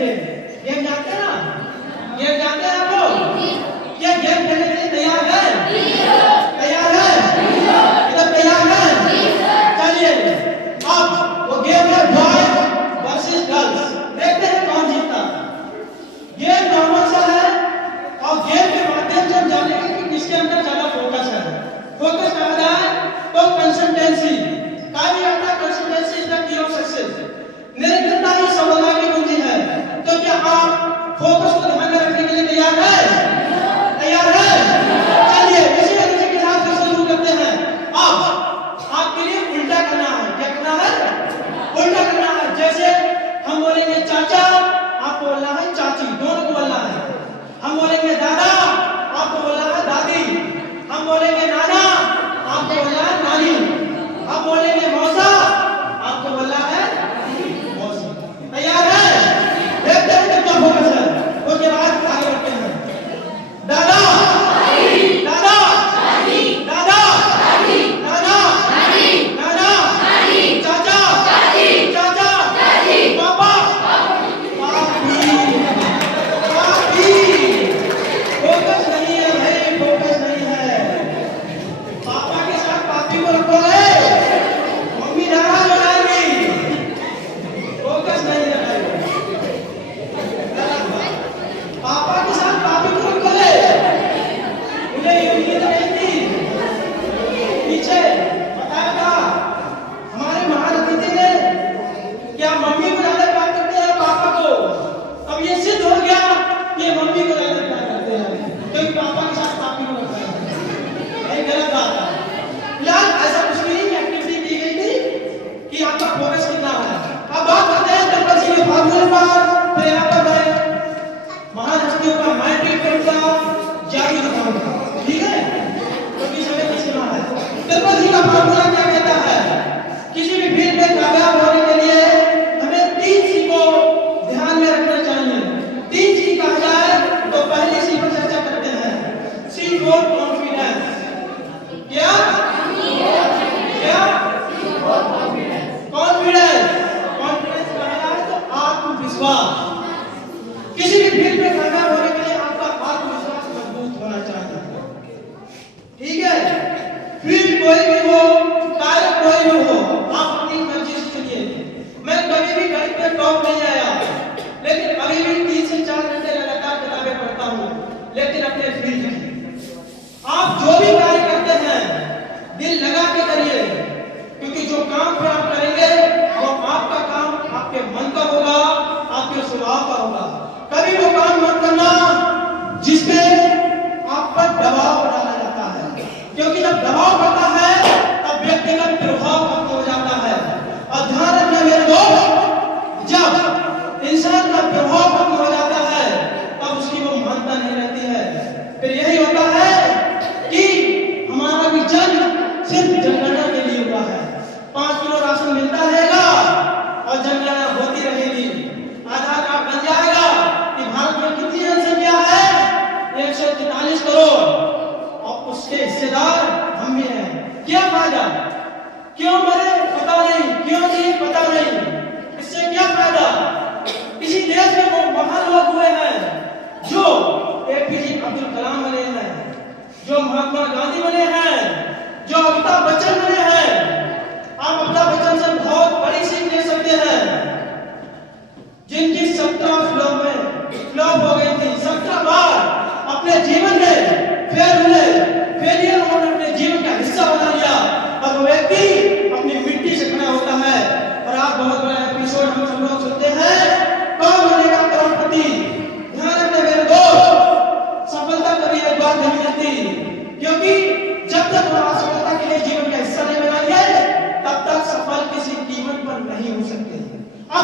Game. Game जानते हैं ना? गेम जानते हैं आप लोग? ये गेम खेलने के लिए तैयार है? तैयार है? इधर तैयार है? चलिए अब वो गेम है बॉयज वर्सेस गर्ल्स। देखते हैं कौन जीतता। गेम नॉर्मल सा है और गेम के माध्यम से हम जानेंगे कि किसके अंदर ज्यादा फोकस है। फोकस कहा जाए तो कंसिस्टेंसी का भी आता है। Consistency is the key of success. निरंतरता ही सफलता की कुंजी है। तो क्या आप फोकस को ध्यान में रखने के लिए तैयार है? तैयार है? चलिए इसी एनर्जी के साथ फिर शुरू करते हैं। अब आपके लिए उल्टा करना है। क्या करना है? उल्टा करना है। जैसे हम बोलेंगे चाचा, आपको बोलना है चाची, दोनों को बोलना है। हम बोलेंगे दादा, आपको बोलना है दादी। हम बोलेंगे नाना, आपको बोलना है नानी। हम बोलेंगे मौसा, आपको बोलना है मौसी। तैयार है? देखते हैं कितना फोकस है। उसके बाद आगे बढ़ते हैं। दादा, दादा, दादा, नाना, नाना, चाचा, चाचा, पापा, पापी, पापी। फोकस नहीं है भाई, फोकस नहीं है। पापा के साथ पापी को रखोगे, मम्मी नाराज हो जाएगी। फोकस नहीं है भाई। पापा के साथ पापी को रखोगे, उन्हें ये उम्मीद नहीं थी। पीछे बताया था हमारे महान अतिथि ने क्या मम्मी को ज्यादा प्यार करते हैं पापा को। अब ये सिद्ध हो गया कि मम्मी को ज्यादा प्यार करते हैं क्योंकि पापा के साथ पापी को रखते हैं। ये गलत बात है। फिलहाल ऐसा कुछ नहीं एक्टिविटी की गई थी कि आपका फोकस कितना है। अब बात करते हैं दरबार सिंह के फार्मूले पर। फिर यहाँ पर मैं महान हस्तियों का मैं ट्रीट करूंगा, जारी दिखाऊंगा। ठीक है? क्योंकि समय की सीमा है। दरबार सिंह का फार्मूला क्या कहता है? किसी भी फील्ड में कामयाब होने के लिए हमें 3 सी को ध्यान में रखना चाहिए। 3 सी कहा जाए तो पहली सी पर चर्चा करते हैं। सी फॉर कॉन्फिडेंस। क्या? क्या? कॉन्फिडेंस। कॉन्फिडेंस कहा जाए तो आत्मविश्वास। किसी भी फील्ड में कामयाब होने के लिए आपका आत्मविश्वास मजबूत होना चाहिए। ठीक है? फील्ड कोई भी हो, कार्य कोई भी हो, आप अपनी मर्जी से चुनिए। मैं कभी भी गणित में टॉप नहीं आया, लेकिन अभी भी 3 से 4 घंटे लगातार किताबें पढ़ता हूँ, लेकिन अपने फील्ड की। आप जो भी कार्य करते हैं दिल लगा के करिए, क्योंकि जो काम फिर आप करेंगे वो आपका काम आपके मन का होगा, आपके स्वभाव का होगा। कभी वो काम मत करना जिसपे आप पर दबाव डाला जाता है, क्योंकि जब दबाव पड़ता है तब व्यक्तिगत प्रभाव खत्म हो जाता है। और ध्यान रखना मेरे दोस्त, जब इंसान का प्रभाव खत्म हो जाता है तब उसकी वो मानता नहीं रहती है। फिर यही होता है कि हमारा भी जन्म सिर्फ जनगणना के लिए हुआ है। 5 किलो राशन मिलता रहेगा और जनगणना होती रहेगी। आधार कार्ड बन जाएगा कि भारत में कितनी जनसंख्या है, 143 करोड़, और उसके हिस्सेदार हम भी हैं। क्या फायदा? क्यों मरे पता नहीं, क्यों जी पता नहीं। इससे क्या फायदा? किसी देश में वो महान लोग हुए हैं जो एपीजे अब्दुल कलाम बने हैं, जो महात्मा गांधी बने हैं, जो अमिताभ बच्चन बने हैं। आप अमिताभ बच्चन से बहुत बड़ी सीख ले सकते हैं, जिनकी 17 फ्लॉप हो गई थी। 17 बार अपने जीवन में फेलियर उन्होंने अपने जीवन का हिस्सा बना लिया, और वो व्यक्ति अपनी मिट्टी से खड़ा होता है। और आप बहुत बड़ा एपिसोड हम सब लोग सुनते हैं, कौन बनेगा करोड़पति। ध्यान रखना मेरे दोस्त, सफलता कभी एक बार नहीं मिलती, क्योंकि जब तक हम असफलता के लिए जीवन का हिस्सा नहीं बनाएंगे तब तक सफल किसी कीमत पर नहीं हो सकते। अब